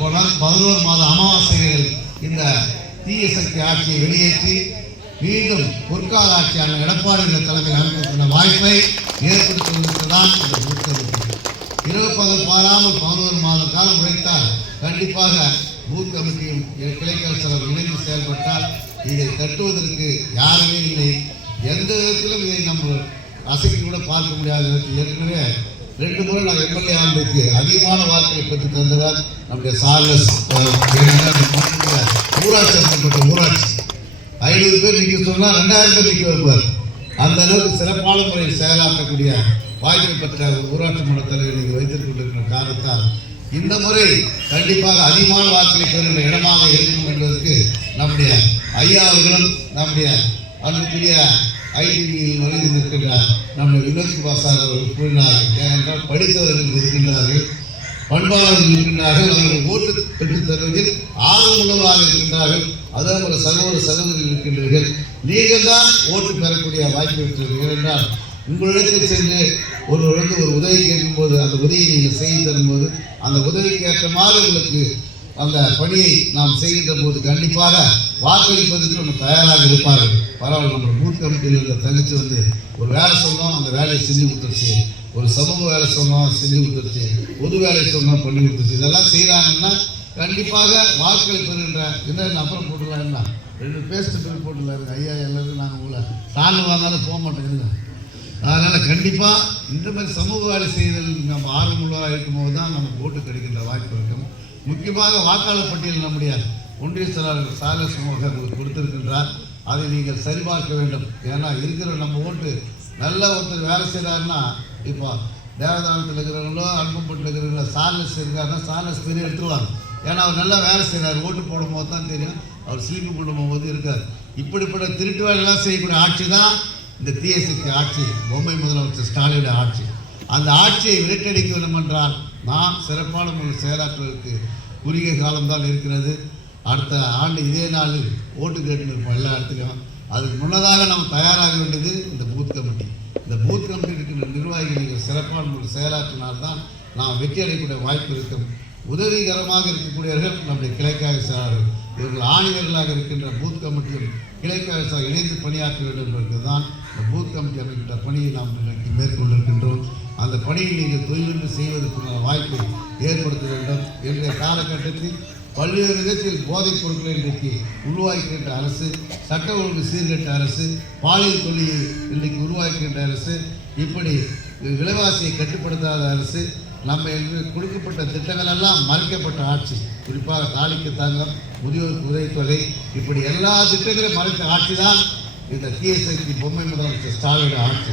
போனால் 11 மாத அமாவாசைகள் இந்த தீய சக்தி ஆட்சியை வெளியேற்றி மீண்டும் பொற்கால ஆட்சியான எடப்பாடி தலைமையில் அமைக்கின்ற வாய்ப்பை ஏற்படுத்துவதற்குதான் இந்த பூத் இரவு பகல் பாராமல் 11 மாத காலம் உழைத்தால் கண்டிப்பாக பூத் கமிட்டியும் கிளைக்கல் செலவு இணைந்து செயல்பட்டால் இதை தட்டுவதற்கு யாருமே இல்லை. எந்த விதத்திலும் இதை நம்ம அசைக்கு கூட பார்க்க முடியாத ஏற்கனவே 2 முறை நான் எம்எல்ஏ ஆண்டுக்கு அதிகமான வாக்குகளை பெற்று தந்ததால் நம்முடைய சார்லஸ் ஊராட்சி சம்பந்தப்பட்ட ஊராட்சி 500 பேர் நிற்க சொன்னால் 2000 பேர் நிற்க வைப்பார். அந்த அளவுக்கு சிறப்பான முறையில் செயலாற்றக்கூடிய வாய்ப்பை பெற்ற ஊராட்சி மன்ற தலைவர் நீங்கள் வைத்துக் கொண்டிருக்கிற காரணத்தால் இந்த முறை கண்டிப்பாக அதிகமான வாக்குகளை பெறுகின்ற இடமாக இருக்கும் என்பதற்கு நம்முடைய ஐயா அவர்களும் நம்முடைய அன்புக்குரிய ஐடிவியில் நுழைந்து நிற்கின்ற நம்முடைய வினோத் பாசார் அவர்கள் கூறினார்கள். ஏனென்றால் படித்தவர்கள் இருக்கின்றார்கள், பண்பாளர்கள் இருக்கின்றார்கள், அவர்கள் ஓட்டு பெற்றுத் தருவதில் ஆர்வமுள்ளவராக இருக்கின்றார்கள். அதே போல சகோதர சகோதரிகள் இருக்கின்றீர்கள். நீங்கள் தான் ஓட்டு பெறக்கூடிய வாய்ப்பு பெற்றீர்கள் என்றால் உங்களிடத்தில் சென்று ஒருவருக்கு ஒரு உதவி கேட்கும்போது அந்த உதவியை நீங்கள் செய்து தரும்போது அந்த உதவிக்கு ஏற்ற மாதிரி உங்களுக்கு அந்த பணியை நாம் செய்கின்ற போது கண்டிப்பாக வாக்களிப்பதற்கு நம்ம தயாராக இருப்பார்கள். பரவாயில்ல, நம்ம பூத் கமிட்டியில் இருக்கிற தங்கச்சி ஒரு வேலை சொன்னோம், அந்த வேலையை செஞ்சு கொடுத்துருச்சு, ஒரு சமூக வேலை சொன்னோம் செஞ்சு கொடுத்துருச்சு, பொது வேலை சொன்னோம் பண்ணி கொடுத்துருச்சு, இதெல்லாம் செய்கிறாங்கன்னா கண்டிப்பாக வாக்குகளை பெறுகின்ற என்ன அப்புறம் போட்டுடலாம்னா 2 பேஸ்ட் பில் போட்டுடலாரு. ஐயா எல்லாரும் நாங்கள் உங்களை சார்ந்து வாங்காலும் போக மாட்டேங்குது. அதனால் கண்டிப்பாக இந்த மாதிரி சமூக வேலை செய்தல் நம்ம ஆர்வமுள்ளவராக இருக்கும்போது தான் நமக்கு ஓட்டு கிடைக்கின்ற வாய்ப்பு இருக்கும். முக்கியமாக வாக்காளர் பட்டியல் நம்முடைய ஒன்றிய செயலாளர் சார்லஸ் உங்களுக்கு கொடுத்திருக்கின்றார். அதை நீங்கள் சரிபார்க்க வேண்டும். ஏன்னா இருக்கிற நம்ம ஓட்டு நல்ல ஒருத்தர் வேலை செய்கிறாருன்னா இப்போ தேவதானத்தில் இருக்கிறவங்களோ அன்பம்பட்டில் இருக்கிறவங்களோ சார்லஸ் இருக்காருன்னா சார்லஸ் பெரிய எடுத்துருவாங்க. ஏன்னா அவர் நல்லா வேலை செய்கிறார். ஓட்டு போடும் போது தான் தெரியும், அவர் ஸ்லீப்பு போடும்போது இருக்கார். இப்படிப்பட்ட திருட்டு வேலையெல்லாம் செய்யக்கூடிய ஆட்சி தான் இந்த தீயசக்தி ஆட்சி, பொம்மை முதலமைச்சர் ஸ்டாலினுடைய ஆட்சி. அந்த ஆட்சியை விரட்டடிக்க வேண்டும் என்றால் நாம் சிறப்பான முறையில் செயலாற்றுவதற்கு குறுகிய காலம்தான் இருக்கிறது. அடுத்த ஆண்டு இதே நாளில் ஓட்டு கேட்டு இருப்போம் எல்லா இடத்துலையும். அதுக்கு முன்னதாக நாம் தயாராக வேண்டியது இந்த பூத் கமிட்டி. இந்த பூத் கமிட்டி இருக்கின்ற நிர்வாகிகள் சிறப்பான முறையில் செயலாற்றினால்தான் நாம் வெற்றி அடையக்கூடிய வாய்ப்பு இருக்கும். உதவிகரமாக இருக்கக்கூடியவர்கள் நம்முடைய கிளைக்காக செயலாளர்கள், இவர்கள் ஆணையர்களாக இருக்கின்ற பூத் கமிட்டியும் கிளைக்காக இணைந்து பணியாற்ற வேண்டும் என்பதற்கு தான் இந்த பூத் கமிட்டி அமைக்கின்ற பணியை நாம் இன்றைக்கு மேற்கொண்டிருக்கின்றோம். அந்த பணியை நீங்கள் தொழிலின்றி செய்வதற்கான வாய்ப்பை ஏற்படுத்த வேண்டும். இன்றைய காலகட்டத்தில் பல்வேறு விதத்தில் போதைப் பொருட்களை இன்றைக்கு உருவாக்குகின்ற அரசு, சட்ட ஒழுங்கு சீர்கட்ட அரசு, பாலியல் தொழிலை இன்றைக்கு உருவாக்குகின்ற அரசு, இப்படி விலைவாசியை கட்டுப்படுத்தாத அரசு, நம்ம கொடுக்கப்பட்ட திட்டங்கள் எல்லாம் மறைக்கப்பட்ட ஆட்சி. குறிப்பாக தாலிக்கு தங்கம், முதியோருக்கு உதவித்தொகை, இப்படி எல்லா திட்டங்களையும் மறைத்த ஆட்சி தான் இந்த தீயசக்தி பொம்மை முதலமைச்சர் ஸ்டாலினுடைய ஆட்சி.